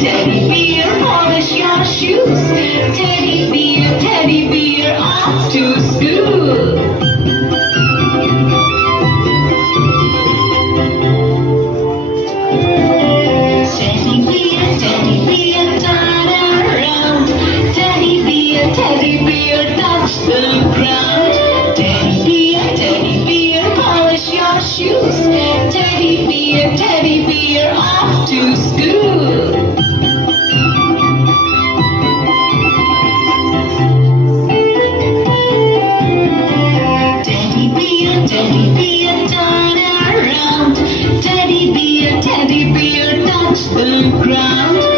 teddy bear, polish your shoes. Teddy bear, off to school. Teddy bear, turn around. Teddy bear, touch the ground. Teddy bear, polish your shoes. Teddy bear, off to school. Teddy bear, turn around. Teddy bear, touch the ground.